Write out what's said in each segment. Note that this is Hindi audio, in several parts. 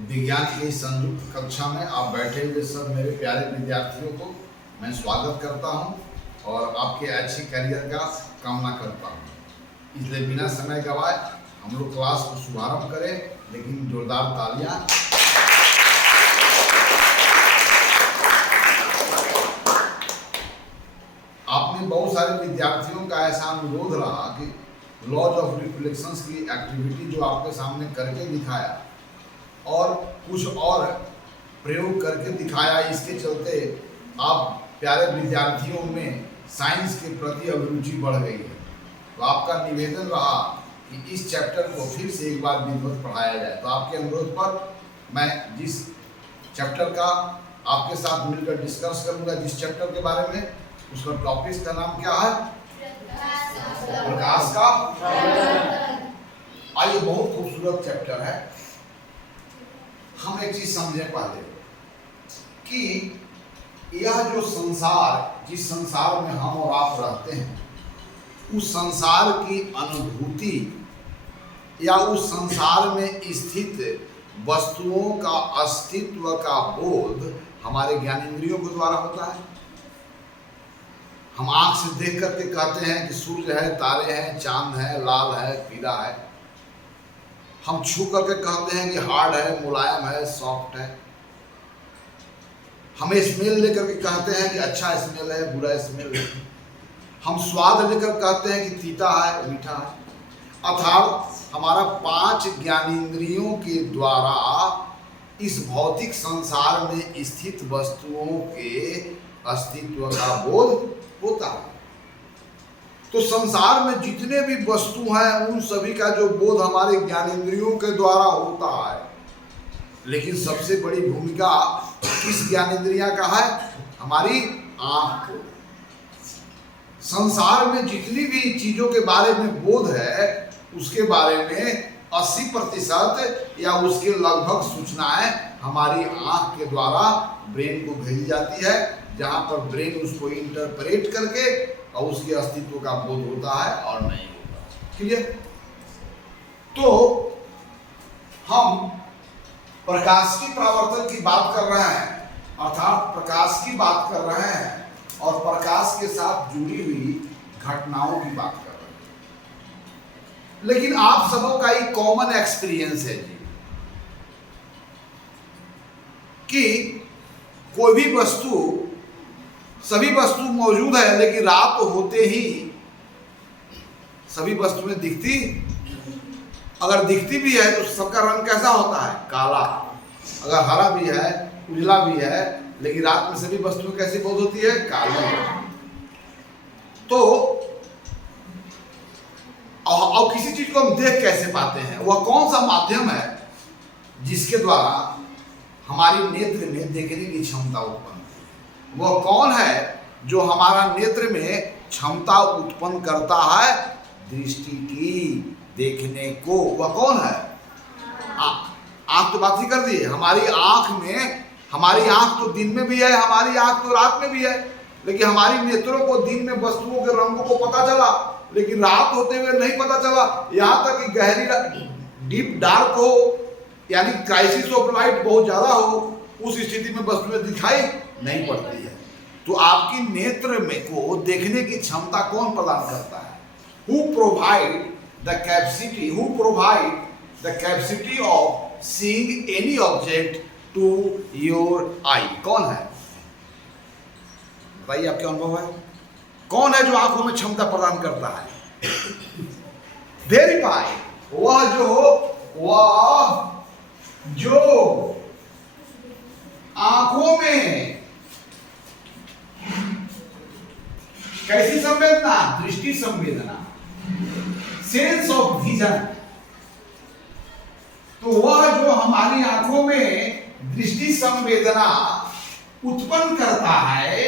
विज्ञान की संयुक्त कक्षा में आप बैठे हुए सब मेरे प्यारे विद्यार्थियों को मैं स्वागत करता हूं और आपके अच्छे करियर का कामना करता हूं। इसलिए बिना समय गवाए हम लोग क्लास को शुभारंभ करें, लेकिन जोरदार तालियां। आपने बहुत सारे विद्यार्थियों का ऐसा अनुरोध रहा कि लॉज ऑफ रिफ्लेक्शंस की एक्टिविटी जो आपके सामने करके दिखाया और कुछ और प्रयोग करके दिखाया, इसके चलते आप प्यारे विद्यार्थियों में साइंस के प्रति अभिरुचि बढ़ गई है। तो आपका निवेदन रहा कि इस चैप्टर को फिर से एक बार विधिवत पढ़ाया जाए। तो आपके अनुरोध पर मैं जिस चैप्टर का आपके साथ मिलकर डिस्कस करूंगा, जिस चैप्टर के बारे में, उसका टॉपिक का नाम क्या है? प्रकाश का। आइए, बहुत खूबसूरत चैप्टर है। हम एक चीज समझे पहले कि यह जो संसार, जिस संसार में हम और आप रहते हैं, उस संसार की अनुभूति या उस संसार में स्थित वस्तुओं का अस्तित्व का बोध हमारे ज्ञानेंद्रियों के द्वारा होता है। हम आंख से देख करके कहते हैं कि सूर्य है, तारे हैं, चांद है, लाल है, पीला है। हम छू करके कहते हैं कि हार्ड है, मुलायम है, सॉफ्ट है। हम स्मेल लेकर के कहते हैं कि अच्छा स्मेल है, बुरा स्मेल है। हम स्वाद लेकर कहते हैं कि तीता है, मीठा है। अर्थात हमारा 5 ज्ञानेंद्रियों के द्वारा इस भौतिक संसार में स्थित वस्तुओं के अस्तित्व का बोध होता है। तो संसार में जितने भी वस्तु हैं, उन सभी का जो बोध हमारे ज्ञानेंद्रियों के द्वारा होता है। लेकिन सबसे बड़ी भूमिका किस ज्ञानेंद्रिया का है? हमारी आंख। संसार में जितनी भी चीजों के बारे में बोध है, उसके बारे में 80% या उसके लगभग सूचनाएं हमारी आंख के द्वारा ब्रेन को भेजी जाती है, जहां पर ब्रेन उसको इंटरप्रेट करके और उसके अस्तित्व का बोध होता है और नहीं होता। क्लियर? तो हम प्रकाश की परावर्तन की बात कर रहे हैं, अर्थात प्रकाश की बात कर रहे हैं और प्रकाश के साथ जुड़ी हुई घटनाओं की बात कर रहे हैं। लेकिन आप सबों का एक कॉमन एक्सपीरियंस है जी कि कोई भी वस्तु, सभी वस्तु मौजूद है, लेकिन रात होते ही सभी वस्तुएं दिखती, अगर दिखती भी है तो सबका रंग कैसा होता है? काला। अगर हरा भी है, उजला भी है, लेकिन रात में सभी वस्तुएं कैसी बोध होती है? काली। तो और किसी चीज को हम देख कैसे पाते हैं? वह कौन सा माध्यम है जिसके द्वारा हमारी नेत्र में देखने की क्षमता उत्पन्न? वह कौन है जो हमारा नेत्र में क्षमता उत्पन्न करता है दृष्टि की, देखने को? वह कौन है? आंख तो बात ही कर दी। हमारी आंख में, हमारी आंख तो दिन में भी है, हमारी आंख तो रात में भी है। लेकिन हमारी नेत्रों को दिन में वस्तुओं के रंगों को पता चला, लेकिन रात होते हुए नहीं पता चला। यहां तक कि गहरी डीप डार्क हो, यानी क्राइसिस ऑफ लाइट बहुत ज्यादा हो, उस स्थिति में वस्तुएं दिखाई नहीं पड़ती है। तो आपकी नेत्र में को देखने की क्षमता कौन प्रदान करता है? Who provide the capacity of seeing any object to your eye? कौन है? बताइए, आपके अनुभव है? कौन है जो आंखों में क्षमता प्रदान करता है? वेरीफाई, वह जो आंखों में कैसी संवेदना? दृष्टि संवेदना, सेंस ऑफ विजन। तो वह जो हमारी आंखों में दृष्टि संवेदना उत्पन्न करता है,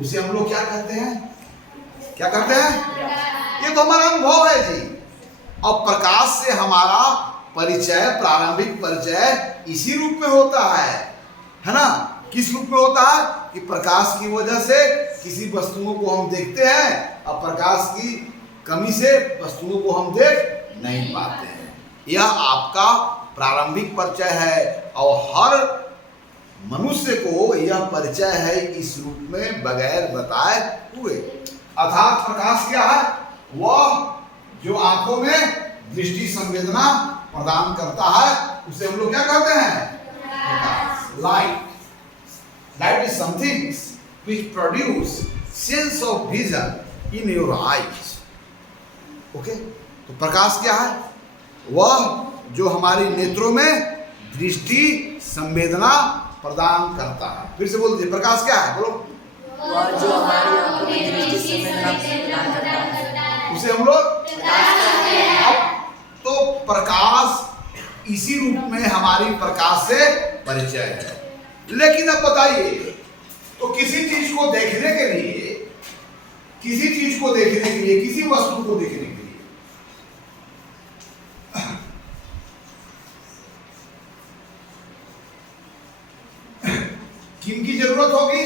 उसे हम लोग क्या कहते हैं? क्या कहते हैं? ये तो हमारा अनुभव है जी। और प्रकाश से हमारा परिचय, प्रारंभिक परिचय इसी रूप में होता है ना? किस रूप में होता है? कि प्रकाश की वजह से किसी वस्तुओं को हम देखते हैं और प्रकाश की कमी से वस्तुओं को हम देख नहीं पाते हैं। यह आपका प्रारंभिक परिचय है और हर मनुष्य को यह परिचय है इस रूप में बगैर बताए हुए। अर्थात प्रकाश क्या है? वह जो आंखों में दृष्टि संवेदना प्रदान करता है उसे हम लोग क्या कहते हैं? Light. Light is something which produce sense of vision in your eyes. Okay, तो प्रकाश क्या है? वह जो हमारी नेत्रों में दृष्टि संवेदना प्रदान करता है। फिर से बोल दीजिए, प्रकाश क्या है? बोलो। वह जो हमारी आंखों में दृष्टि संवेदना प्रदान करता है उसे हम लोग अब तो प्रकाश इसी रूप में हमारी प्रकाश से परिचय है। लेकिन अब बताइए, तो किसी चीज को देखने के लिए, किसी चीज को देखने के लिए, किसी वस्तु को देखने के लिए किनकी जरूरत होगी?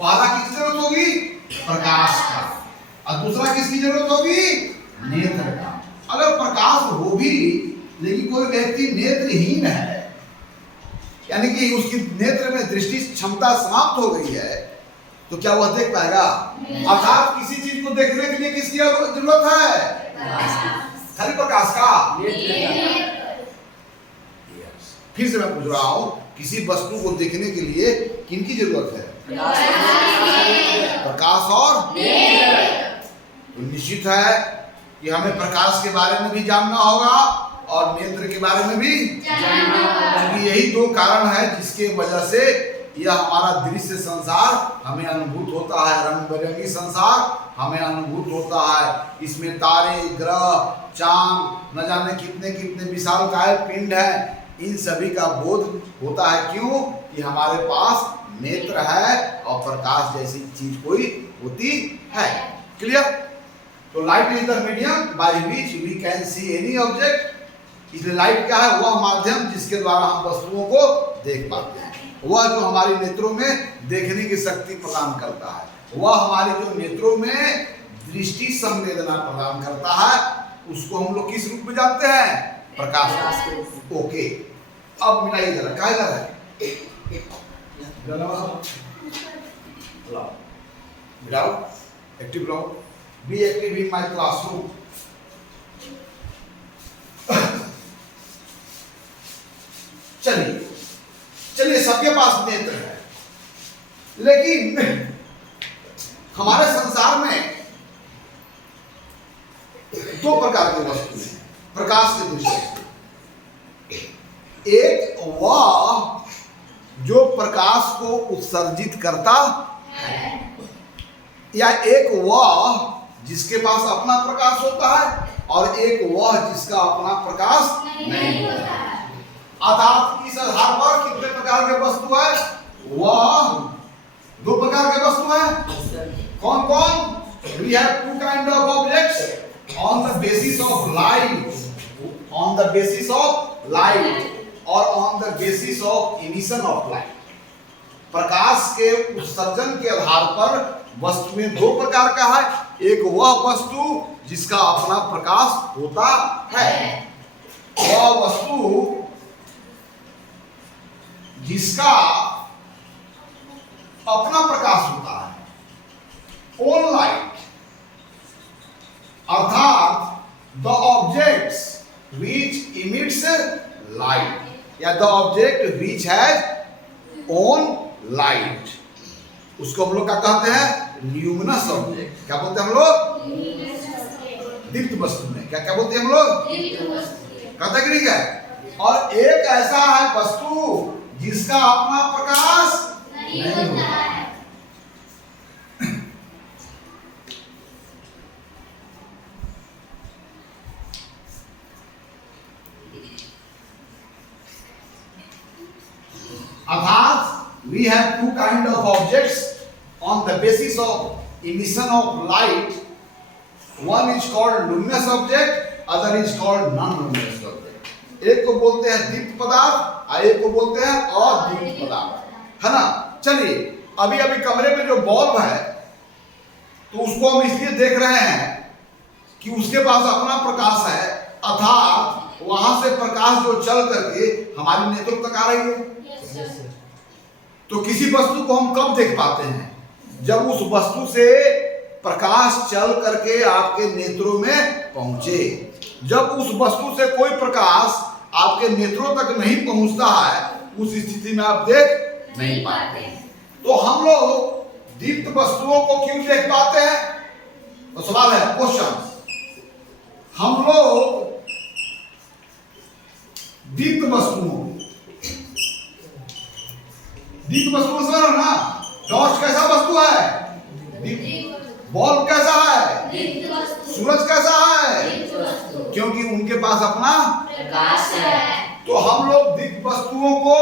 पहला किसकी जरूरत होगी? प्रकाश का। और दूसरा किसकी जरूरत होगी? नेत्र का। अगर प्रकाश हो भी लेकिन कोई व्यक्ति नेत्रहीन है, यानी कि उसकी नेत्र में दृष्टि क्षमता समाप्त हो गई है, तो क्या वह देख पाएगा? अर्थात किसी चीज को देखने के लिए किसकी जरूरत है? खाली प्रकाश का। फिर से मैं पूछ रहा हूं, किसी वस्तु को देखने के लिए किनकी जरूरत है? प्रकाश और तो निश्चित है कि हमें प्रकाश के बारे में भी जानना होगा और नेत्र के बारे में भी जानना होगा, क्योंकि यही दो कारण है जिसके वजह से यह हमारा दृश्य संसार हमें अनुभूत होता है, रंग बिरंगी संसार हमें अनुभूत होता है। इसमें तारे, ग्रह, चांद, न जाने कितने कितने विशालकाय पिंड हैं, इन सभी का बोध होता है। क्यों? कि हमारे पास नेत्र है और प्रकाश जैसी चीज कोई होती है। क्लियर? तो light is the medium by which we can see any object. इसलिए लाइट क्या है? वह माध्यम जिसके द्वारा हम वस्तुओं को देख पाते हैं। वह जो हमारी नेत्रों में देखने की शक्ति प्रदान करता है, वह हमारे जो नेत्रों में दृष्टि संवेदना प्रदान करता है, उसको हम लोग किस रूप में जानते हैं? प्रकाश। ओके, अब मिलाइए जरा, क्या इधर है? मिलाओ, एक्टिव रहो, be active in my classroom. चलिए सबके पास नेत्र है, लेकिन हमारे संसार में दो प्रकार की वस्तु हैं प्रकाश के दृष्टि से। एक वह जो प्रकाश को उत्सर्जित करता है, या एक वह जिसके पास अपना प्रकाश होता है, और एक वह जिसका अपना प्रकाश नहीं होता है। अर्थात इस आधार पर कितने प्रकार के वस्तु है? वह दो प्रकार के वस्तु है। कौन कौन? We have two kind of objects on the basis of light, on the basis of light और on the basis of emission of light। प्रकाश के उत्सर्जन के आधार पर वस्तु में दो प्रकार का है। एक वह वस्तु जिसका अपना प्रकाश होता है, वह वस्तु जिसका अपना प्रकाश होता है, ओन लाइट, अर्थात the objects which emits light या the object which has own light, उसको हम लोग क्या कहते हैं? Luminous object. क्या बोलते हैं हम लोग? दीप्त वस्तु में क्या क्या बोलते हैं हम लोग? कहते हैं कि नहीं है? और एक ऐसा है वस्तु जिसका अपना प्रकाश नहीं होता है। अर्थात we have two kind of objects on the basis of emission of light. One is called luminous object, other is called non-luminous object. एक को बोलते हैं दीप्त पदार्थ और एक को बोलते हैं अदीप्त पदार्थ, है ना? चलिए, अभी अभी कमरे में जो बल्ब है तो उसको हम इसलिए देख रहे हैं कि उसके पास अपना प्रकाश है, अर्थात वहां से प्रकाश जो चल करके हमारे नेत्रों तक आ रही है। तो किसी वस्तु को हम कब देख पाते हैं? जब उस वस्तु से प्रकाश चल करके आपके नेत्रों में पहुंचे। जब उस वस्तु से कोई प्रकाश आपके नेत्रों तक नहीं पहुंचता है, उस स्थिति में आप देख नहीं पाते। तो हम लोग दीप्त वस्तुओं को क्यों देख पाते हैं? तो सवाल है, क्वेश्चन। हम लोग दीप्त वस्तुओं समझ ना, टॉर्च कैसा वस्तु है? बल्ब कैसा है? सूरज कैसा है? क्योंकि उनके पास अपना प्रकाश है। तो हम लोग दीप्त वस्तुओं को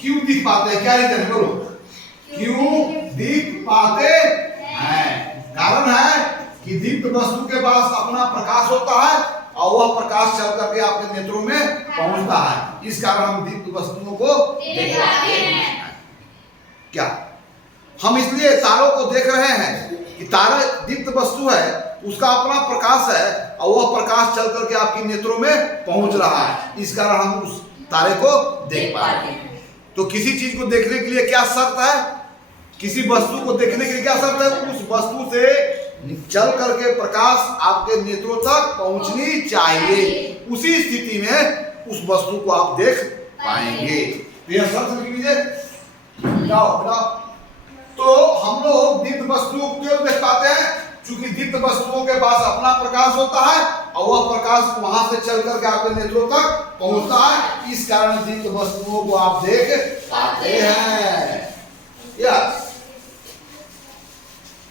क्यों दिख पाते हैं? क्या रीजन है बोलो? क्यों दिख पाते हैं? कारण है कि दीप्त वस्तु के पास अपना प्रकाश होता है और वह प्रकाश चल करके आपके नेत्रों में पहुंचता है। इस कारण हम दीप्त वस्तुओं को देख पाते हैं। क्या हम इसलिए तारों को देख रहे हैं कि तारा दीप्त वस्तु है, उसका अपना प्रकाश है और वह प्रकाश चल करके आपके नेत्रों में पहुंच रहा है। इस कारण हम उस तारे को देख पाते हैं। तो किसी चीज को देखने के लिए क्या शर्त है? किसी वस्तु को देखने के लिए क्या शर्त है? उस वस्तु से चल करके प्रकाश आपके नेत्रों तक पहुंचनी चाहिए। उसी स्थिति में उस वस्तु को आप देख पाएंगे। तो यह शर्त लिख लीजिए। जाओ। तो हम लोग दीप्त वस्तुओं को क्यों देख पाते हैं? क्योंकि दीप्त वस्तुओं के पास अपना प्रकाश होता है और वह प्रकाश वहां से चल करके आपके नेत्रों तक पहुंचता है। इस कारण दीप्त वस्तुओं को आप देख पाते हैं। यस।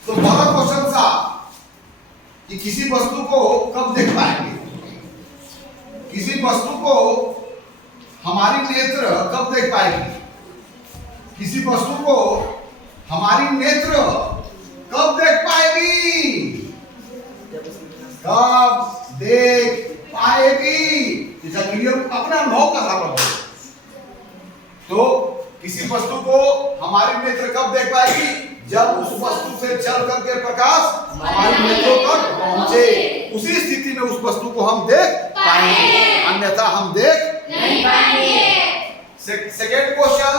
तो पहला क्वेश्चन था कि किसी वस्तु को कब देख पाएंगे? किसी वस्तु को हमारी नेत्र कब देख पाएगी? किसी वस्तु को हमारी नेत्र कब देख पाएगी? कब देख पाएगी? अपना अनुभव का था। तो किसी वस्तु को हमारी नेत्र कब देख पाएगी? जब उस वस्तु से चल करके प्रकाश हमारी नेत्रों तक पहुंचे। उसी स्थिति में उस वस्तु को हम देख पाएंगे, अन्यथा हम देख नहीं पाएंगे। सेकेंड क्वेश्चन,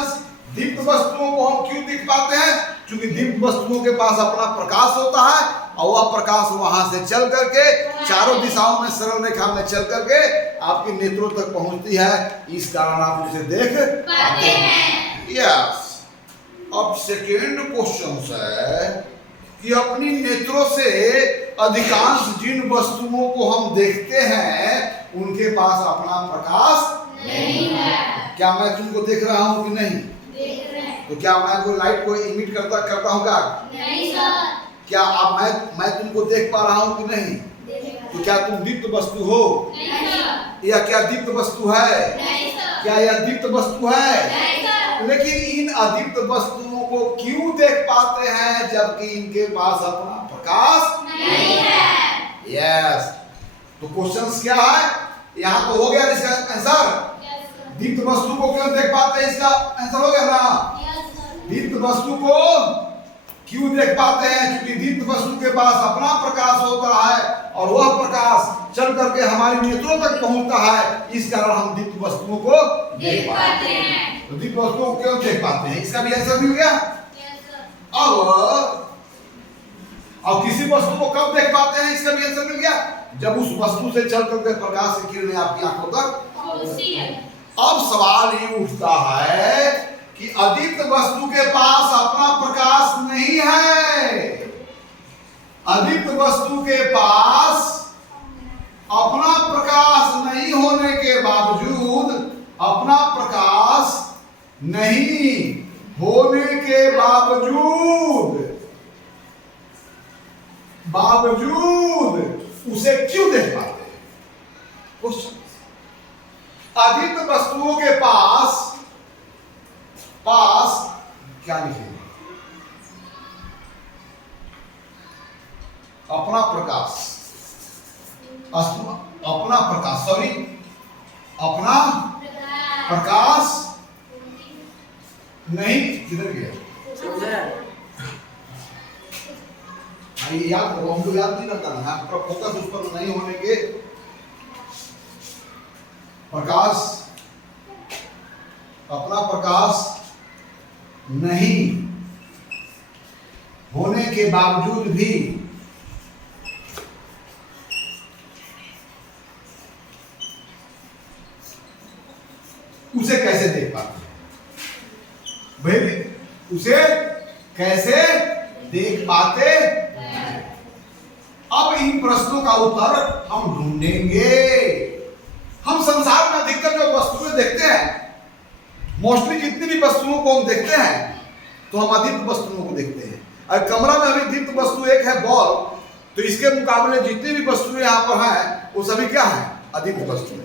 दीप्त वस्तुओं को हम क्यों देख पाते हैं? क्योंकि दीप्त वस्तुओं के पास अपना प्रकाश होता है और वह प्रकाश वहां से चल करके चारों दिशाओं में सरल रेखा में चल करके आपके नेत्रों तक पहुंचती है। इस कारण आप उसे देख पाते हैं। यस। अब सेकेंड क्वेश्चन है कि अपनी नेत्रों से अधिकांश जिन वस्तुओं को हम देखते हैं उनके पास अपना प्रकाश नहीं है। क्या मैं तुमको देख रहा हूं कि नहीं? देख रहे हैं। तो क्या मैं कोई लाइट को इमिट करता हूँ क्या? नहीं सर। क्या अब मैं तुमको देख पा रहा हूँ कि नहीं? तो क्या तुम दीप्त वस्तु हो? नहीं सर। या क्या दीप्त वस्तु है? नहीं सर। क्या यह दीप्त वस्तु है? नहीं सर। लेकिन इन अदीप्त वस्तुओं को क्यों देख पाते हैं जबकि इनके पास अपना प्रकाश नहीं है? यस। तो क्वेश्चन क्या है? यहाँ तो हो गया इसका आंसर। दीप्त वस्तु को क्यों देख पाते हैं, इसका आंसर हो गया ना। दीप्त वस्तु को क्यों देख पाते हैं? क्योंकि दीप्त वस्तु के पास अपना प्रकाश होता है और वह प्रकाश चल करके हमारे नेत्रों तक पहुंचता है। इस कारण हम दीप्त वस्तुओं को देख पाते हैं। तो दीप्त वस्तुओं को क्यों देख पाते हैं, इसका भी आंसर मिल गया। अब किसी वस्तु को कब देख पाते हैं, इसका भी आंसर मिल गया। जब उस वस्तु से चल करके प्रकाश की किरणें आपकी आंखों तक पहुंचती है। अब सवाल ये उठता है कि अदीप्त वस्तु के पास अपना प्रकाश नहीं है। अदीप्त वस्तु के पास अपना प्रकाश नहीं होने के बावजूद उसे क्यों देख पाते हैं? क्वेश्चन। अदीप्त वस्तुओं के पास क्या लिखेंगे? अपना प्रकाश नहीं, किधर गया? ये याद करो, हमको याद नहीं करता ना, आपका फोकस उस पर नहीं होने के प्रकाश, अपना प्रकाश नहीं होने के बावजूद भी उसे कैसे देख पाते हैं भाई, उसे कैसे देख पाते हैं। अब इन प्रश्नों का उत्तर हम ढूंढेंगे। हम संसार में अधिकतर जो वस्तुएं देखते हैं, मोस्टली जितनी भी वस्तुओं को हम देखते हैं तो हम अदीप्त वस्तुओं को देखते हैं। अगर कमरा में अभी दीप्त वस्तु एक है बॉल, तो इसके मुकाबले जितनी भी वस्तुएं यहाँ पर हैं वो सभी क्या है, अदीप्त वस्तुएं।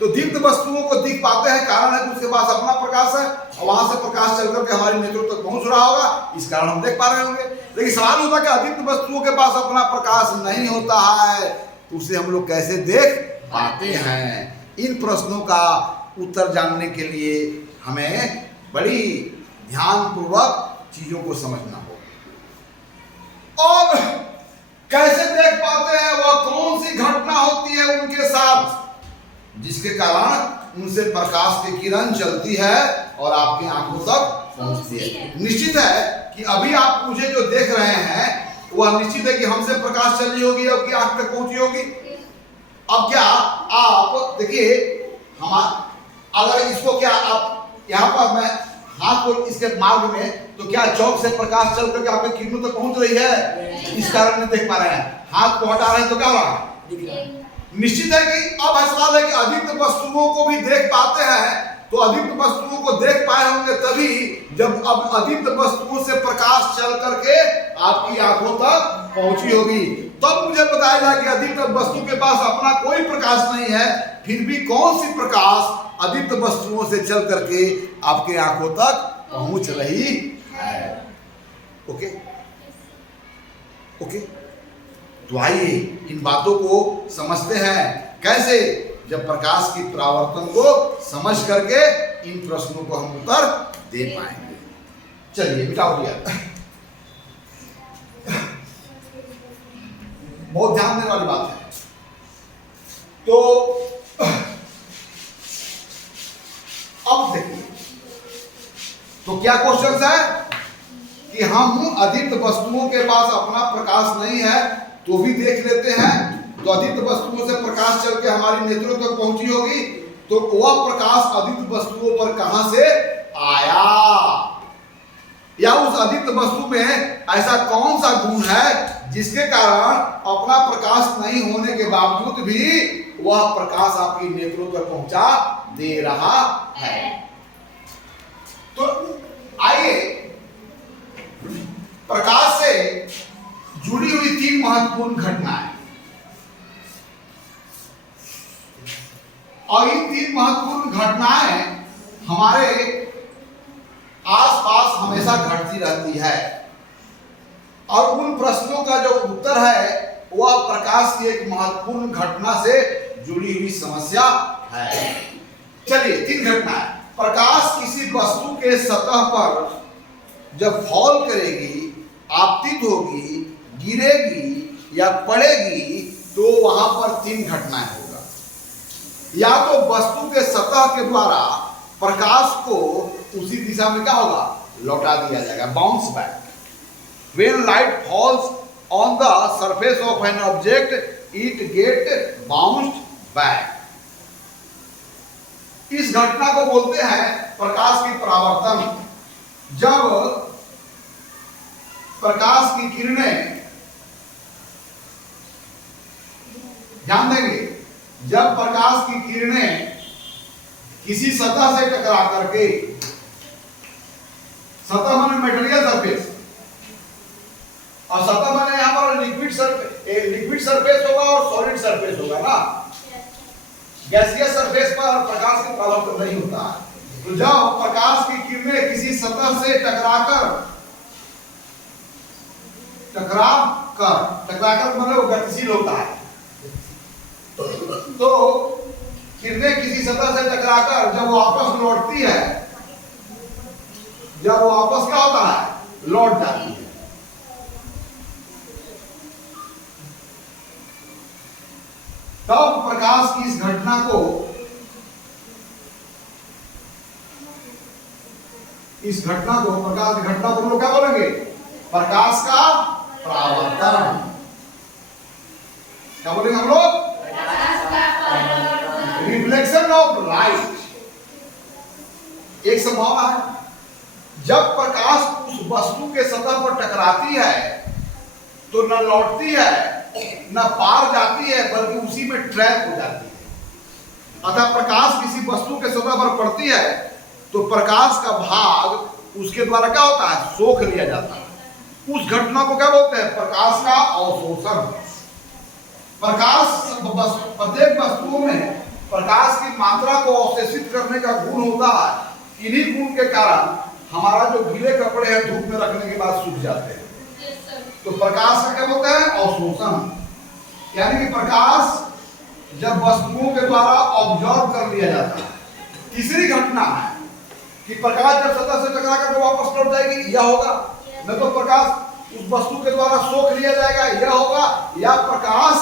तो दीप्त वस्तुओं को दिख पाते हैं, कारण है कि उसके पास अपना प्रकाश है और वहां से प्रकाश चल करके हमारी नेत्रों तक पहुंच रहा होगा, इस कारण हम देख पा रहे होंगे। लेकिन सवाल होता है कि अदीप्त वस्तुओं के पास अपना प्रकाश नहीं होता है तो उसे हम लोग कैसे देख पाते हैं। इन प्रश्नों का उत्तर जानने के लिए हमें बड़ी ध्यानपूर्वक चीजों को समझना होगा। और कैसे देख पाते हैं, वह कौन सी घटना होती है उनके साथ जिसके कारण उनसे प्रकाश की किरण चलती है और आपकी आंखों तक पहुंचती है। निश्चित है कि अभी आप मुझे जो देख रहे हैं वह निश्चित है कि हमसे प्रकाश चली होगी, आपकी आंख तक पहुंची होगी। अब क्या आप देखिए, हम अगर इसको क्या आप यहाँ पर मैं हाथ को इसके मार्ग में, तो क्या चौक से प्रकाश चल करके आपके किरणों तक पहुंच रही है, इस कारण नहीं देख पा रहे हैं। हाथ को हटा रहे हैं तो क्या हो रहा है, निश्चित है कि अब सवाल है कि अदीप्त वस्तुओं को भी देख पाते हैं। तो अदीप्त वस्तुओं को देख पाए होंगे तभी जब अब अदीप्त वस्तुओं से प्रकाश चल करके आपकी आंखों तक पहुंची होगी, तब मुझे बताया जाए कि अदीप्त वस्तु के पास अपना कोई प्रकाश नहीं है, फिर भी कौन सी प्रकाश अदीप्त वस्तुओं से चल करके आपके आंखों तक पहुंच रही है। ओके ओके, तो आइए इन बातों को समझते हैं कैसे, जब प्रकाश की परावर्तन को समझ करके इन प्रश्नों को हम उत्तर दे पाएंगे। चलिए मिटाओ दिया, बहुत ध्यान देने वाली बात है। तो अब देखिए, तो क्या क्वेश्चन है कि हम अदीप्त वस्तुओं के पास अपना प्रकाश नहीं है तो भी देख लेते हैं, तो अदीप्त वस्तुओं से प्रकाश चल के हमारी नेत्रों तक पहुंची होगी, तो वह प्रकाश अदीप्त वस्तुओं पर कहां से आया, या उस अदीप्त वस्तु में ऐसा कौन सा गुण है जिसके कारण अपना प्रकाश नहीं होने के बावजूद भी वह प्रकाश आपकी नेत्रों तक पहुंचा दे रहा है। तो आइए प्रकाश से जुड़ी हुई 3 महत्वपूर्ण घटनाएं, और इन 3 महत्वपूर्ण घटनाएं हमारे आसपास हमेशा घटती रहती है, और उन प्रश्नों का जो उत्तर है वह प्रकाश की एक महत्वपूर्ण घटना से जुड़ी हुई समस्या है। चलिए 3 घटनाएं। प्रकाश किसी वस्तु के सतह पर जब फॉल करेगी, आपतित होगी, गिरेगी या पड़ेगी, तो वहां पर 3 घटनाएं होगा। या तो वस्तु के सतह के द्वारा प्रकाश को उसी दिशा में क्या होगा, लौटा दिया जाएगा, bounce back. When light falls on the surface of an object, it get bounced back. इस घटना को बोलते हैं प्रकाश की परावर्तन। जब प्रकाश की किरणें, ध्यान देंगे, जब प्रकाश की किरणें किसी सतह से टकरा करके, सतह माने मेटेरियल सरफेस, और सतह माने यहां पर लिक्विड सरफेस होगा और सॉलिड सरफेस होगा ना। गैसियस सरफेस पर प्रकाश का परावर्तन नहीं होता है। तो जब प्रकाश की किरणें किसी सतह से टकराकर मतलब गतिशील होता है, तो किरणें किसी सतह से टकराकर जब वापस लौटती है, जब वापस क्या होता है, लौट जाती है, तब प्रकाश की इस घटना को प्रकाश की घटना को हम लोग क्या बोलेंगे? प्रकाश का परावर्तन। क्या बोलेंगे हम लोग? Reflection of light. एक संभावना है जब प्रकाश उस वस्तु के सतह पर टकराती है तो न लौटती है न पार जाती है, बल्कि उसी में ट्रैप हो जाती है। अतः प्रकाश किसी वस्तु के सतह पर पड़ती है तो प्रकाश का भाग उसके द्वारा क्या होता है? सोख लिया जाता है। उस घटना को क्या बोलते हैं? प्रकाश का अवशोषण। प्रत्येक वस्तुओं में प्रकाश की मात्रा को अवशोषित करने का गुण होता है। इन्हीं गुण के कारण हमारा जो गीले कपड़े हैं धूप में रखने के बाद सूख जाते हैं। तो प्रकाश का क्या बोलते हैं? अवशोषण। यानी कि प्रकाश जब वस्तुओं के द्वारा ऑब्जर्व कर लिया जाता है। तीसरी घटना है कि प्रकाश जब सतह से टकरा करके वापस लौट जाएगी, यह होगा। न तो प्रकाश उस वस्तु के द्वारा सोख लिया जाएगा, यह होगा, या प्रकाश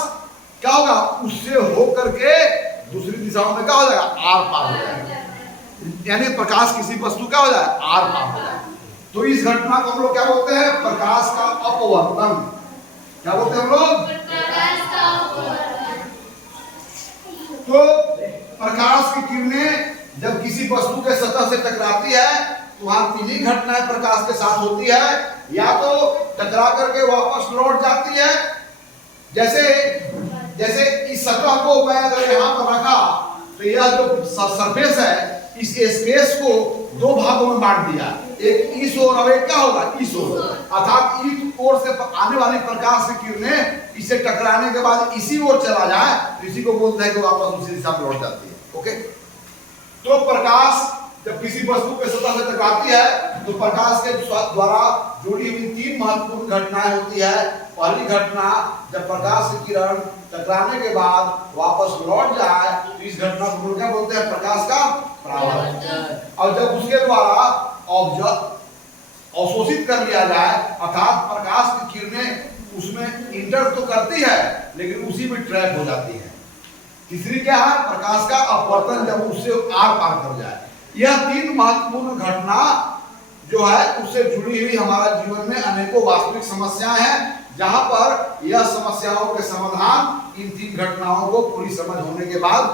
क्या होगा? उससे होकर के दूसरी दिशाओं में क्या हो जाएगा? आर पार हो जाएगा। यानी प्रकाश किसी वस्तु क्या हो जाए? आर पार हो जाए। तो इस घटना को हम लोग क्या बोलते हैं? प्रकाश का अपवर्तन। क्या बोलते हैं हम लोग? प्रकाश का अपवर्तन। तो प्रकाश की किरणें जब किसी वस्तु के सतह से टकराती है तो वहां तीन ही घटनाएं प्रकाश के साथ होती है। या तो टकरा करके वापस लौट जाती है, जैसे इस सतह को मैं अगर यहाँ पर रखा तो यह जो सरफेस है इस स्पेस को दो भागों में बांट दिया, एक इस ओर और एक क्या होगा? इस ओर। अर्थात इस ओर से आने वाली प्रकाश की किरणें इसे टकराने के बाद इसी ओर चला जाए तो इसी को बोलते हैं कि वापस उसी दिशा में लौट जाती है। ओके, तो प्रकाश जब किसी वस्तु के सतह से टकराती है तो प्रकाश के द्वारा जुड़ी हुई तीन महत्वपूर्ण घटनाएं होती है। पहली घटना, जब प्रकाश की किरण टकराने के बाद वापस लौट जाए तो इस घटना को क्या बोलते हैं? प्रकाश का परावर्तन। और जब उसके द्वारा अवशोषित कर लिया जाए, अर्थात प्रकाश की किरणें उसमें इंटर तो करती है लेकिन उसी में ट्रैप हो जाती है। तीसरी क्या है? प्रकाश का अपवर्तन, जब उससे आर पार कर जाए। यह तीन महत्वपूर्ण घटना जो है उससे जुड़ी हुई हमारा जीवन में अनेकों वास्तविक समस्याएं हैं, जहां पर यह समस्याओं के समाधान इन तीन घटनाओं को पूरी समझ होने के बाद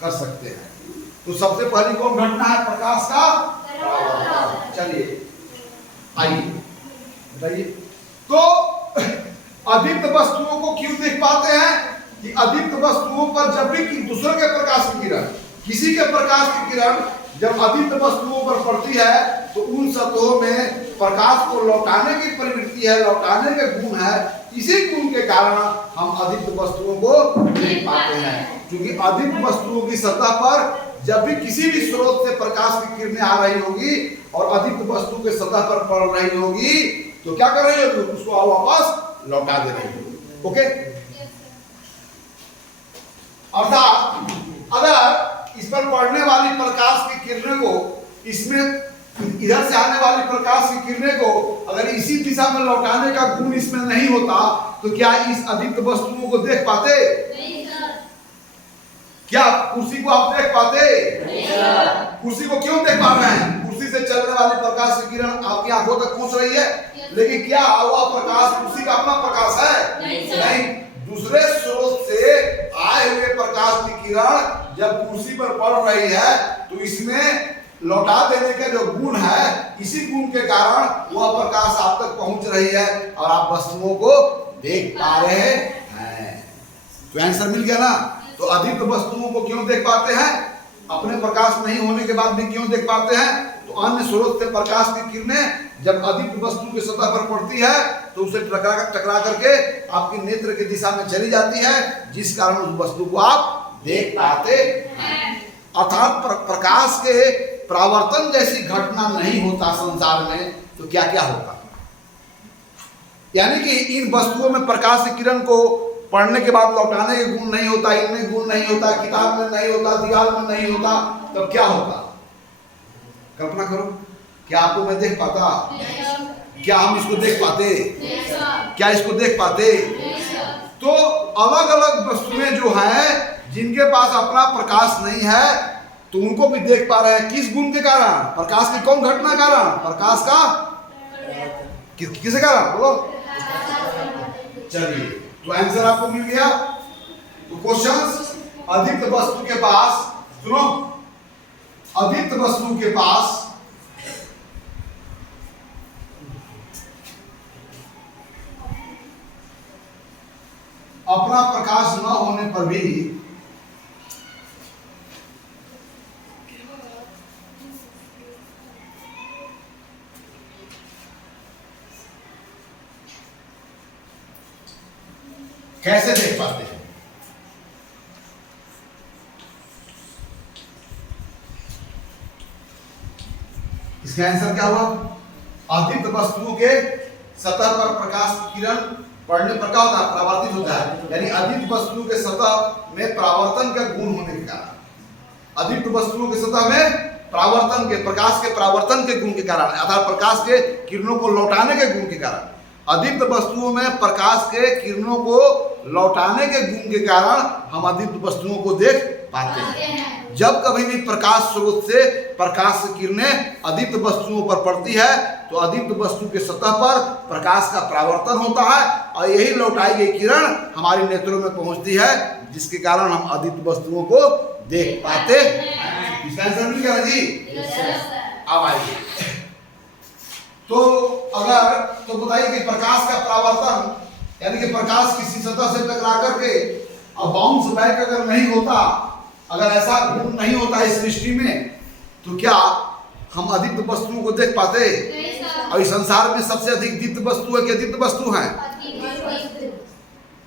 कर सकते हैं। तो सबसे पहली कौन घटना है? प्रकाश का परावर्तन। चलिए आइए बताइए। तो अदीप्त वस्तुओं को क्यों देख पाते हैं? कि अदीप्त वस्तुओं पर जब भी दूसरे के प्रकाश की किरण, किसी के प्रकाश की किरण जब अदीप्त वस्तुओं पर पड़ती है तो उन सतहों में प्रकाश को लौटाने की प्रवृत्ति है, लौटाने के गुण है। इसी गुण के कारण हम अदीप्त वस्तुओं को देख पाते हैं। क्योंकि अदीप्त वस्तुओं की सतह पर जब भी किसी भी स्रोत से प्रकाश की किरणें आ रही होगी और अदीप्त वस्तु के सतह पर पड़ रही होगी तो क्या कर रही होगी? उसको वापस लौटा दे रही होगी। ओके, अर्थात अगर इस पर पड़ने वाली प्रकाश की किरणें को, इसमें इधर से आने वाली प्रकाश की किरणें को अगर इसी दिशा में लौटाने का गुण इसमें नहीं होता तो क्या इस अदीप्त वस्तुओं को देख पाते? नहीं सर। क्या कुर्सी को आप देख पाते? नहीं सर। कुर्सी को क्यों देख पा रहे हैं? कुर्सी से चलने वाली प्रकाश की किरण आपकी आंखों तक पहुंच रही है, लेकिन क्या वह प्रकाश कुर्सी का अपना प्रकाश है? नहीं। दूसरे स्रोत से आए हुए प्रकाश की किरण जब कुर्सी पर पड़ रही है तो इसमें लौटा देने का जो गुण है, इसी गुण के कारण वह प्रकाश आप तक पहुंच रही है और आप वस्तुओं को देख पा रहे हैं। तो आंसर मिल गया ना? तो अदीप्त वस्तुओं को क्यों देख पाते हैं? अपने प्रकाश नहीं होने के बाद भी क्यों देख पाते हैं? तो अन्य स्रोत से प्रकाश की किरणें जब अदीप्त वस्तु की सतह पर पड़ती है तो उसे टकरा करके आपकी नेत्र की दिशा में चली जाती है, जिस कारण उस वस्तु को आप देख पाते हैं। अर्थात प्रकाश के परावर्तन जैसी घटना नहीं होता संसार में तो क्या क्या होता? यानी कि इन वस्तुओं में प्रकाश की किरण को पढ़ने के बाद लौटाने के गुण नहीं होता, इनमें गुण नहीं होता, किताब में नहीं होता, दीवार में नहीं होता, तब क्या होता? कल्पना करो, क्या आपको मैं देख पाता? क्या हम इसको देख पाते? क्या इसको देख पाते? तो अलग अलग वस्तुएं जो हैं जिनके पास अपना प्रकाश नहीं है तो उनको भी देख पा रहे हैं। किस गुण के कारण? प्रकाश की कौन घटना कारण? प्रकाश का किसके कारण? बोलो। चलिए, तो आंसर आपको मिल गया। तो क्वेश्चंस, अधिक वस्तु के पास, सुनो, अधिक वस्तु के पास अपना प्रकाश न होने पर भी कैसे देख पाते हैं? इसका आंसर क्या हुआ? अधिक वस्तुओं के सतह पर प्रकाश की किरण पड़ने पर क्या होता है? परावर्तित होता है। यानी अधिक वस्तुओं के सतह में परावर्तन का गुण होने के कारण, अधिक वस्तुओं के सतह में परावर्तन के, प्रकाश के परावर्तन के गुण के कारण, अर्थात प्रकाश के किरणों को लौटाने के गुण के कारण, अधिक वस्तुओं में प्रकाश के किरणों को लौटाने के गुण के कारण हम अधिक वस्तुओं को देख पाते हैं। जब कभी भी प्रकाश स्रोत से प्रकाश की किरणें अधिक वस्तुओं पर पड़ती है तो अधिक वस्तु के सतह पर प्रकाश का परावर्तन होता है और यही लौटाई गई किरण हमारे नेत्रों में पहुंचती है, जिसके कारण हम अधिक वस्तुओं को देख पाते हैं। इसका आंसर मिल गया जी? अब आइए, तो अगर तो बताइए कि प्रकाश का परावर्तन यानी कि प्रकाश किसी सतह से टकरा करके और बाउंस बैक अगर नहीं होता, अगर ऐसा गुण नहीं होता इस सृष्टि में, तो क्या हम अधिक वस्तुओं को देख पाते? और इस संसार में सबसे अधिक दीप्त वस्तु है कि अदीप्त वस्तु है?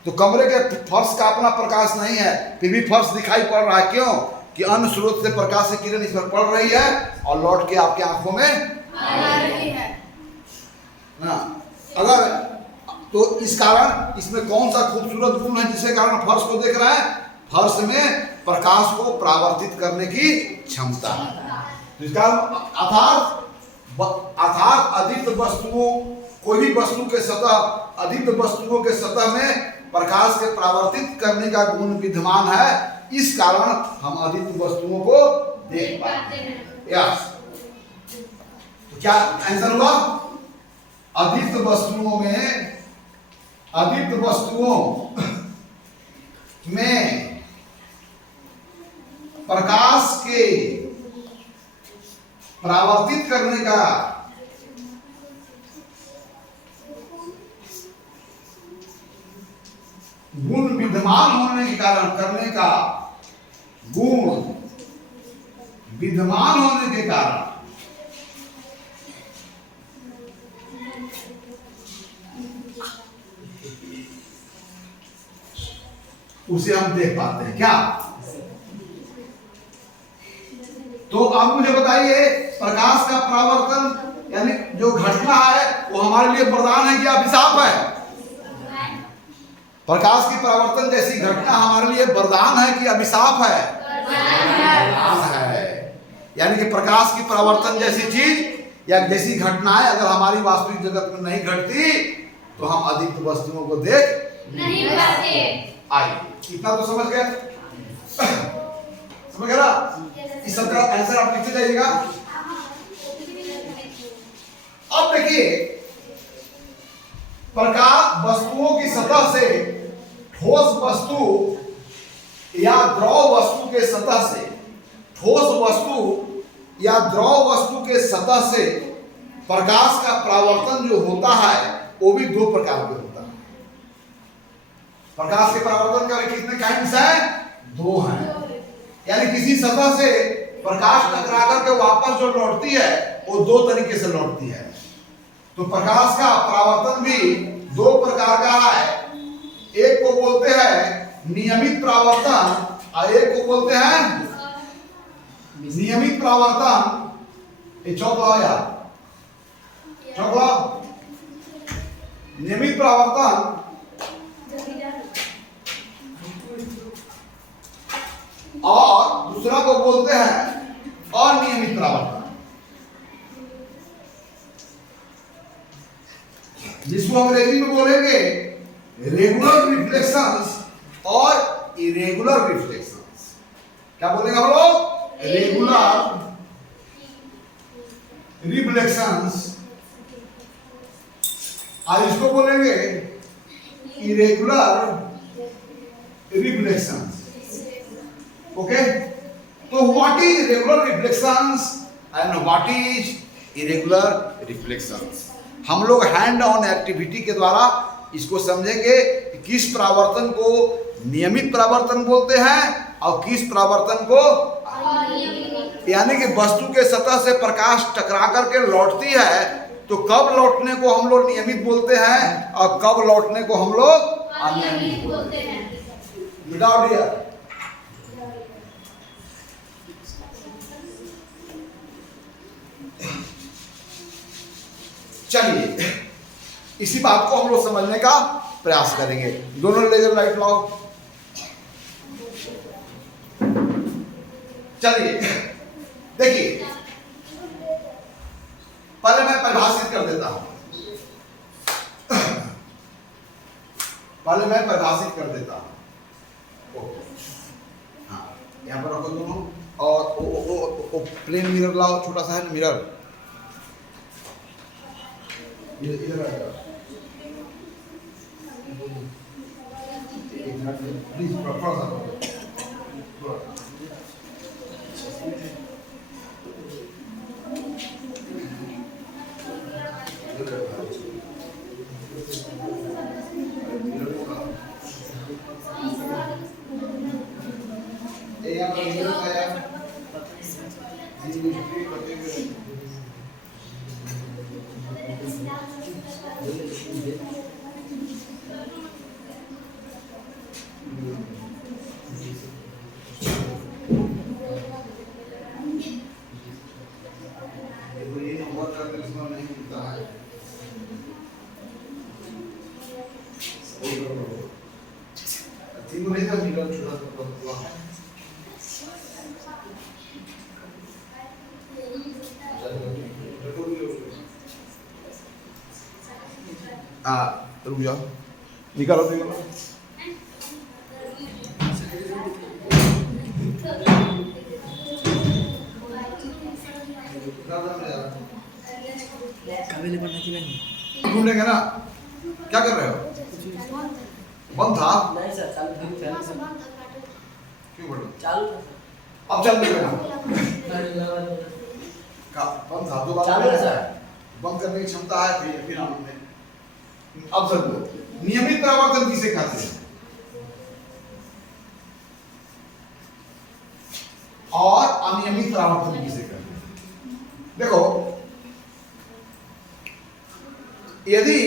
तो कमरे के फर्श का अपना प्रकाश नहीं है, फिर भी फर्श दिखाई पड़ रहा है। क्यों? कि अन्य स्रोत से प्रकाश की किरण इस पर पड़ रही है और लौट के आपके आंखों में आ रही है ना। अगर तो इस कारण इसमें कौन सा खूबसूरत गुण है जिसके कारण फर्श को देख रहा है? फर्श में प्रकाश को परावर्तित करने की क्षमता है। इसका अर्थात अधिक वस्तुओं, कोई भी वस्तु के सतह, अधिक वस्तुओं के सतह में प्रकाश के परावर्तित करने का गुण विद्यमान है, इस कारण हम अधिक वस्तुओं को देख पाते हैं। यस, तो क्या आंसर हुआ? अधिक वस्तुओं में प्रकाश के परावर्तित करने का गुण विद्यमान होने के कारण, करने का गुण विद्यमान होने के कारण उसे हम देख पाते हैं। क्या? तो आप मुझे बताइए, प्रकाश का परावर्तन यानी जो घटना है वो हमारे लिए वरदान है या अभिशाप है? प्रकाश की परावर्तन जैसी घटना हमारे लिए वरदान है कि अभिशाप है? वरदान है। यानी कि प्रकाश की परावर्तन जैसी चीज या जैसी घटनाएं अगर हमारी वास्तविक जगत में नहीं घटती तो हम अधिक वस्तुओं को देख नहीं पाते। आइए, इतना तो समझ गए? समझ गया ना? इस सब का आंसर आप लिखते जाइएगा। अब देखिए, प्रकाश वस्तुओं की सतह से ठोस वस्तु या द्रव वस्तु के सतह से, ठोस वस्तु या द्रव वस्तु के सतह से प्रकाश का परावर्तन जो होता है वो भी दो प्रकार के होता है। प्रकाश के परावर्तन का कितने काइंड्स हैं? दो हैं। यानी किसी सतह से प्रकाश टकरा करके वापस जो लौटती है वो दो तरीके से लौटती है। तो प्रकाश का परावर्तन भी दो प्रकार का है। एक को बोलते हैं नियमित परावर्तन और एक को बोलते हैं नियमित परावर्तन। ये चौथा या चौथा नियमित परावर्तन और दूसरा को बोलते हैं अनियमित परावर्तन, जिसको अंग्रेजी में बोलेंगे रेगुलर रिफ्लेक्शंस और इरेगुलर रिफ्लेक्शन। क्या बोलेंगे हम लोग? रेगुलर रिफ्लेक्शंस, और इसको बोलेंगे इरेगुलर रिफ्लेक्शंस। ओके, तो what is regular reflections and what is irregular reflections? हम लोग हैंड ऑन एक्टिविटी के द्वारा इसको समझेंगे कि किस परावर्तन को नियमित परावर्तन बोलते हैं और किस परावर्तन को, यानी कि वस्तु के सतह से प्रकाश टकरा करके लौटती है तो कब लौटने को हम लोग नियमित बोलते हैं और कब लौटने को हम लोग अनियमित बोलते हैं। विदाउट डियर, चलिए इसी बात को हम लोग समझने का प्रयास करेंगे। दोनों लेजर लाइट लाओ। चलिए देखिए, पहले मैं परिभाषित कर देता हूं, हाँ यहां पर रखो दोनों, और प्लेन मिरर लाओ, छोटा सा है मिरर, इधर आ जाओ प्लीज, थोड़ा सा रुक जाओ, निकालो निकालो। ढूंढेंगे ना, क्या कर रहे हो? बंद था? नहीं सर, चालू था। क्यों बोलो? चालू था। अब चल देगा का बंद था, दोबारा चालू है सर। बंद करने की क्षमता है फिर हमने। अब सर नियमित परावर्तन किसे कहते हैं और अनियमित परावर्तन किसे कहते हैं? देखो, यदि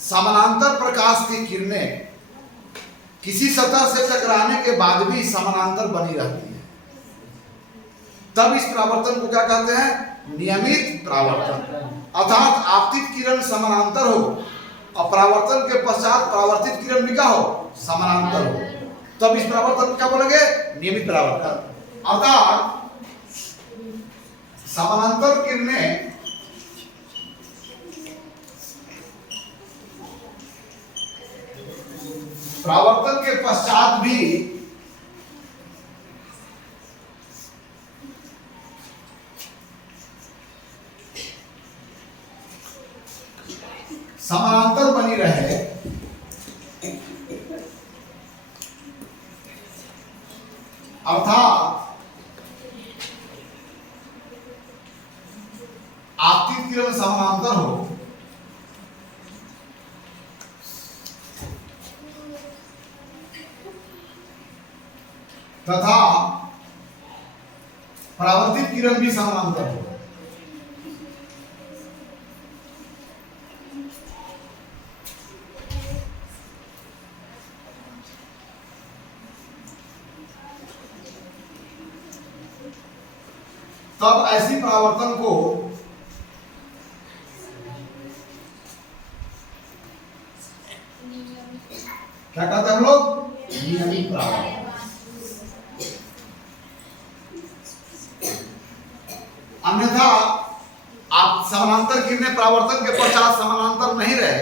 समानांतर प्रकाश की किरणें किसी सतह से टकराने के बाद भी समानांतर बनी रहती है, तब इस परावर्तन को क्या कहते हैं? नियमित परावर्तन। अर्थात आपतित किरण समानांतर हो और परावर्तन के पश्चात परावर्तित किरण भी क्या हो? समानांतर हो, तब इस परावर्तन को क्या बोलेंगे? नियमित परावर्तन। अर्थात समानांतर किरणें परावर्तन के पश्चात भी समानांतर बनी रहे, अर्थात आपतित किरण समानांतर हो तथा परावर्तित किरण भी समानांतर हो, तब ऐसी परावर्तन को क्या कहते हैं हम लोग? नियमित परावर्तन। अन्यथा आप समानांतर किरणें परावर्तन के पश्चात समानांतर नहीं रहे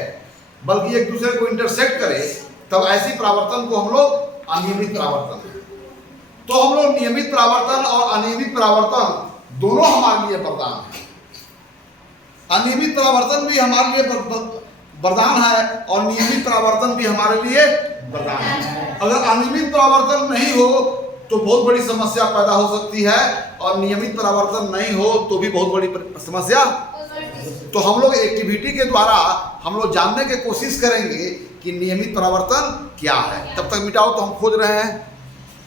बल्कि एक दूसरे को इंटरसेक्ट करे, तब ऐसी परावर्तन को हम लोग अनियमित परावर्तन तो हम लोग नियमित परावर्तन और अनियमित परावर्तन दोनों हमारे लिए वरदान है। अनियमित परावर्तन भी हमारे लिए वरदान है और नियमित परावर्तन भी हमारे लिए वरदान है। अगर अनियमित परावर्तन नहीं हो तो बहुत बड़ी समस्या पैदा हो सकती है, और नियमित परावर्तन नहीं हो तो भी बहुत बड़ी समस्या। तो हम लोग एक्टिविटी के द्वारा हम लोग जानने की कोशिश करेंगे कि नियमित परावर्तन क्या है। तब तक मिटाओ तो हम खोज रहे हैं।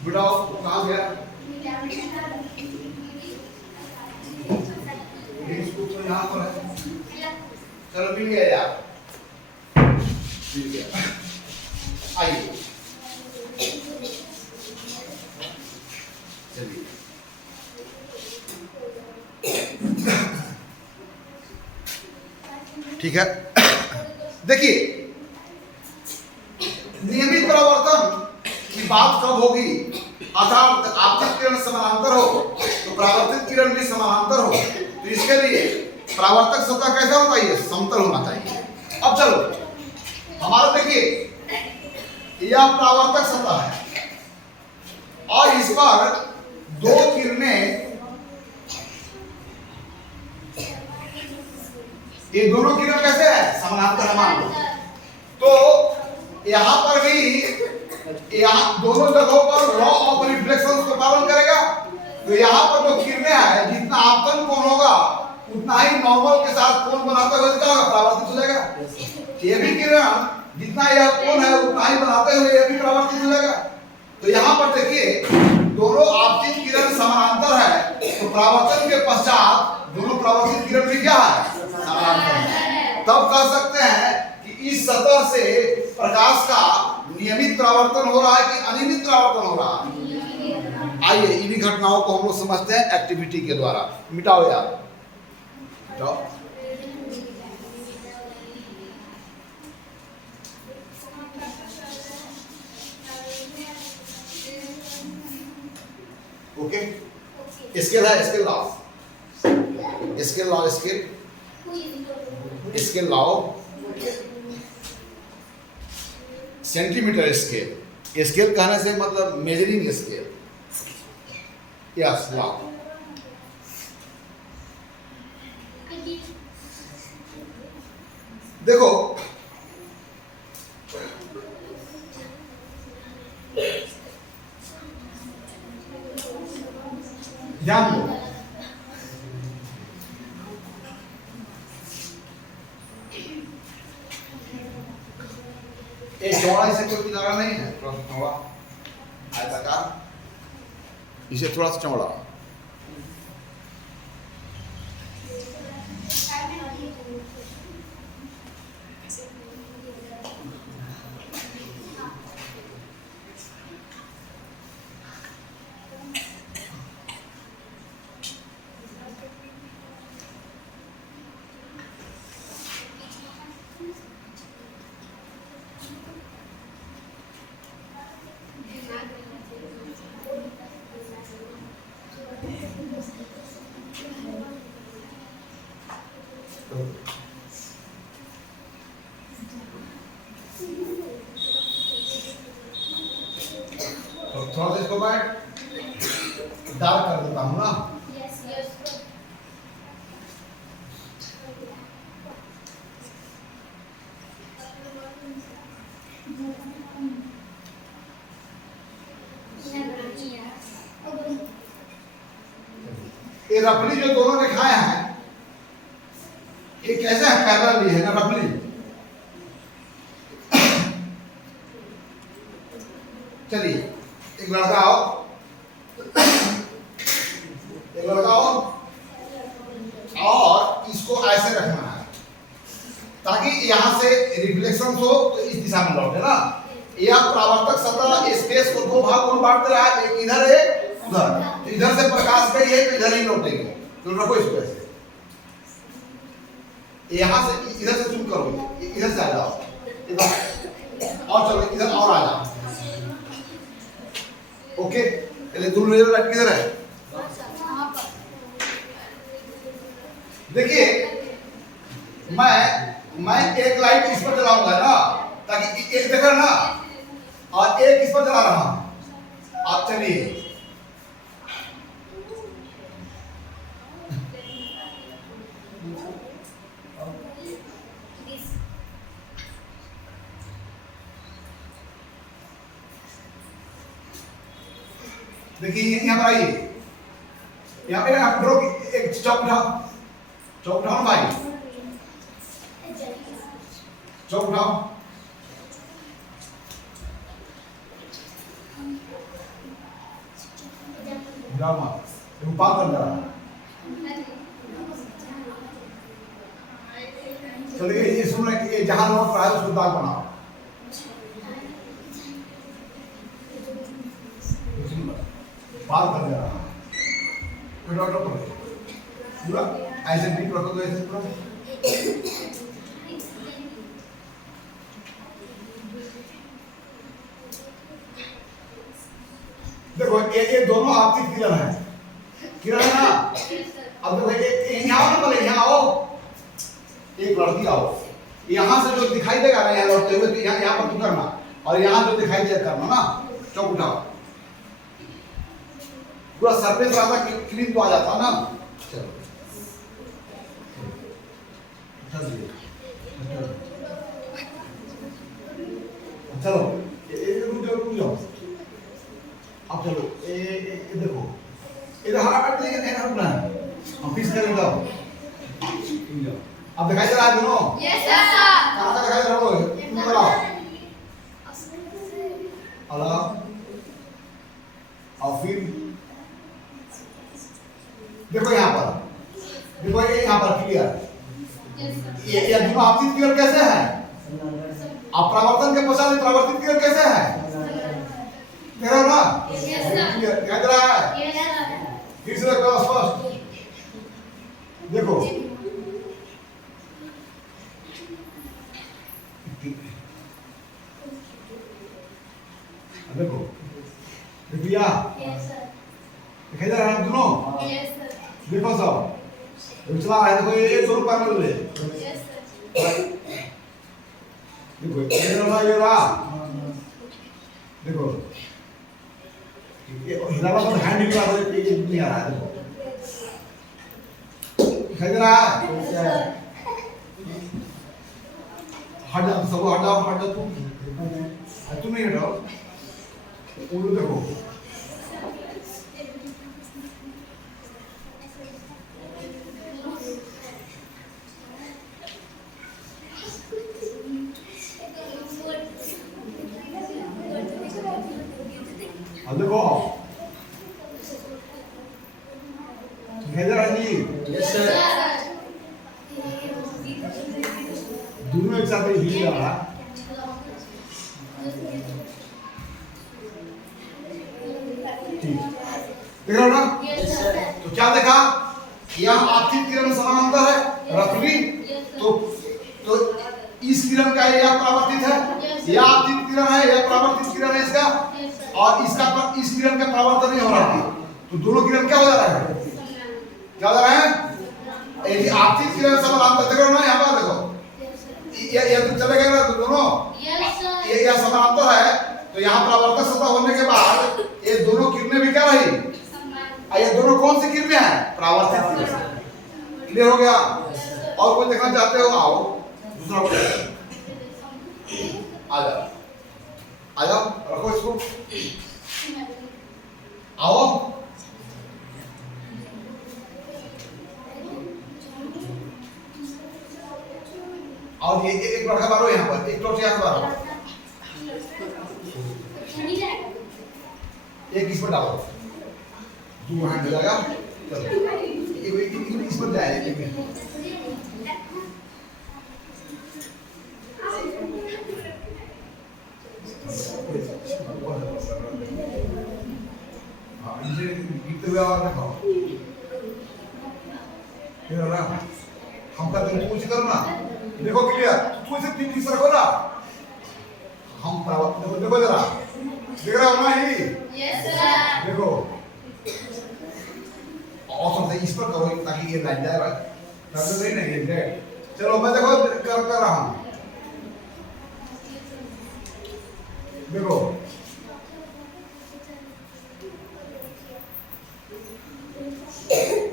मिटाओ कहाँ गया? तो यहाँ पर है। चलो मिल गया यार, मिल गया। आइए चलिए। ठीक है, देखिए नियमित परावर्तन की बात कब होगी? अर्थात आपतित किरण समानांतर हो तो परावर्तित किरण भी समानांतर हो, तो इसके लिए परावर्तक सतह कैसा होता है? समतल होना चाहिए। अब चलो हमारा देखिए यह परावर्तक सतह है और इस पर दो किरणें, ये दोनों किरण कैसे है? समानांतर मान लो। तो यहाँ पर भी यहाँ दोनों जगहों पर लॉ ऑफ रिफ्लेक्शन को पालन करेगा। तो यहाँ पर जो किरणें हैं, जितना आपतन कोण होगा उतना ही नॉर्मल के साथ कोण बनाते हुए क्या होगा? परावर्तित हो जाएगा। ये भी किरण जितना यह कोण है उतना ही बनाते हुए यह भी परावर्तित हो जाएगा। तो यहाँ पर देखिए दोनों आपतित किरण समानांतर है, तो परावर्तन के पश्चात दोनों परावर्तित किरण भी क्या है? समानांतर है। तब कह सकते हैं कि इस सतह से प्रकाश का नियमित परावर्तन हो रहा है कि अनियमित परावर्तन हो रहा है। आइए इन्हीं घटनाओं को हम लोग समझते हैं एक्टिविटी के द्वारा। मिटाओ यार, मिटाओ। ओके, स्केल है, स्केल लाओ, स्केल लाओ, स्केल लाओ। सेंटीमीटर स्केल, स्केल कहने से मतलब मेजरिंग स्केल। यस लाओ। देखो ध्यान दो, एक चौड़ा से कोई किनारा नहीं है, थोड़ा सा चौड़ा आयताकार, इसे थोड़ा सा चौड़ा। थोड़ा सा इसको मैं डार्क कर देता हूँ ना। ये रफली जो दोनों रेखाएं हैं ये कैसे है? पैरेलल है ना रफली। चलिए एक लड़का आओ, एक लड़का आओ और इसको ऐसे रखना है ताकि यहाँ से रिफ्लेक्शन हो तो इस दिशा में लौटे ना। यह परावर्तक सतह स्पेस को दो भाग में बांट रहा है, एक इधर है उधर। तो इधर से प्रकाश गई है तो इधर ही लौटेगी। तो रखो इसको ऐसे, यहाँ से इधर से शुरू करो, इधर से आ जाओ इधर, और चलो इधर और आ जाओ। ओके, पहले दूर ले लाइट किधर है? देखिए मैं एक लाइट इस पर चलाऊंगा ना, ताकि एक देखा ना, और एक इस पर चला रहा हूं। आप चलिए देखिए यहाँ पर आइए, यहाँ पे आप ड्रॉ एक चौक उठाओ ना भाई, चौक उठाओ। ड्रामा पार कर रहा है। चलिए ये सुन रहे कि जहां नोट पड़ा है उसको दाग बनाओ। पार कर रहा है पूरा ऐसे डीप रखो तो ऐसे पूरा। देखो ये दोनों आपकी किरण है ना। अब देखो यहाँ आओ ना, बोले यहाँ आओ, एक लड़की आओ, यहाँ से जो दिखाई देगा ना यहाँ लौटते हुए, यहाँ पर तू करना, और यहाँ जो दिखाई देगा करना ना। चौक उठाओ, पूरा सरफेस रास्ता क्लीन तो आ जाता ना। चलो चलो रुक जाओ। अब चलो देखो इधर हट रुकना है, हम पीस करेंगे तब। अब दिखाई दे रहा है दोनों? Yes sir. कहाँ का दिखाई दे रहा है? तुम बताओ। अलग और फिर देखो यहाँ पर, देखो ये यहाँ पर क्लियर। ये दोनों आपसी क्लियर कैसे है? आप परावर्तन के पश्चात परावर्तित क्लियर कैसे है? कह रहे हो ना? क्लियर दिखाई दे रहा है? फिर से देखो स्पष्ट, देखो देखो भैया दिखाई दे रहा है दोनों? देखो सब चला रहा है, देखो ये दोनों पैनल ले, देखो ये रहा, देखो हिलावा तो हैंड निकला नहीं आ रहा है, देखो दिखाई दे रहा है? हट जाओ सब, हट जाओ तुम नहीं हटाओ, उल्लू देखो। अब देखो जी, यस सर। दोनों एक साथ हिल रहा है। देख रहे हो ना? तो क्या देखा? यहाँ आपकी किरण समानांतर है रफली, तो इस किरण का यह परावर्तित है, यह आपकी किरण है, यह परावर्तित किरण है इसका, और इसका पर इस किरण का परावर्तन नहीं हो रहा है, तो दोनों किरण क्या हो जा रहा है? क्या हो जा रहा है? यदि आपकी किरण समानांतर, देख रहे हो ना यहाँ पर देखो, ये तो चले गए ना दोनों, ये समानांतर है, तो यहाँ परावर्तक सतह होने के बाद ये दोनों किरणें भी क्या रही? ये दोनों कौन सी किरणें हैं? परावर्तित किरणें। क्लियर हो गया? और कोई देखना चाहते हो? आओ दूसरा आ जाओ रखो इसको, आओ और ये एक लड़का बारो यहाँ पर, एक टॉर्च यहाँ बारो, एक इस पर डालो, दो हैंड लगा, चलो एक इस पर जाए, हाँ इसे गिरते हुए आवाज रखो, फिर ना हम कहते हैं तू इसे करना, देखो क्लियर, तू इसे ठीक से रखो ना, हम देखो देखो जरा, देख रहा हो ना ही? Yes sir. देखो और इस पर करो ताकि ये लग जाए, करते नहीं ये, चलो मैं देखो कर रहा हूँ, देखो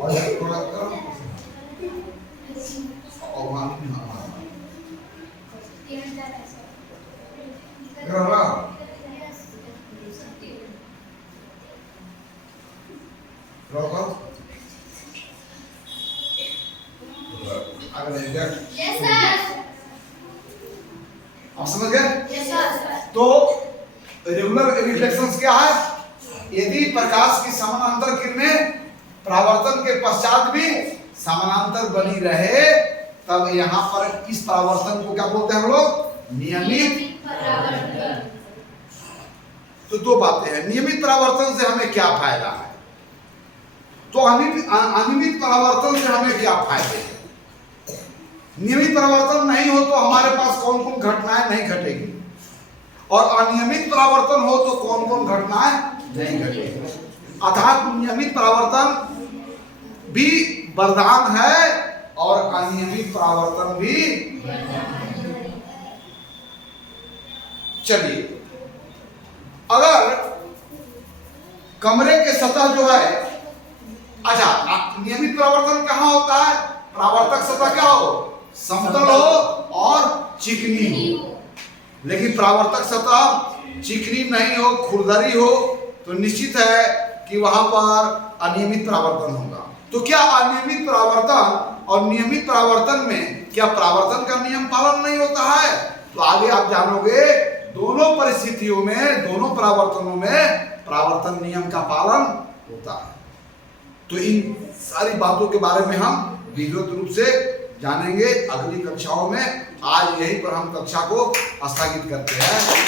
और थोड़ा करो और वहाँ यस सर। आप समझ गए? Yes sir. तो रेगुलर रिफ्लेक्शंस क्या है? यदि प्रकाश की समानांतर किरणें परावर्तन के पश्चात भी समानांतर बनी रहे, तब यहाँ पर इस परावर्तन को क्या बोलते हैं हम लोग? नियमित परावर्तन। तो दो बातें हैं। नियमित परावर्तन से हमें क्या फायदा है, तो अनियमित परावर्तन से हमें क्या फायदे हैं? नियमित परावर्तन नहीं हो तो हमारे पास कौन कौन घटनाएं नहीं घटेगी, और अनियमित परावर्तन हो तो कौन कौन घटनाएं नहीं घटेगी। अर्थात नियमित परावर्तन भी वरदान है और अनियमित परावर्तन भी। चलिए, अगर कमरे के सतह जो है, अच्छा, नियमित परावर्तन कहाँ होता है? परावर्तक सतह क्या हो? समतल हो और चिकनी हो। लेकिन परावर्तक सतह चिकनी नहीं हो, खुरदरी हो, तो निश्चित है कि वहां पर अनियमित परावर्तन होगा। तो क्या अनियमित परावर्तन और नियमित परावर्तन में क्या परावर्तन का नियम पालन नहीं होता है? तो आगे आप जानोगे दोनों परिस्थितियों में, दोनों परावर्तनों में परावर्तन नियम का पालन होता है। तो इन सारी बातों के बारे में हम विधिवत रूप से जानेंगे अगली कक्षाओं में। आज यहीं पर हम कक्षा को स्थगित करते हैं।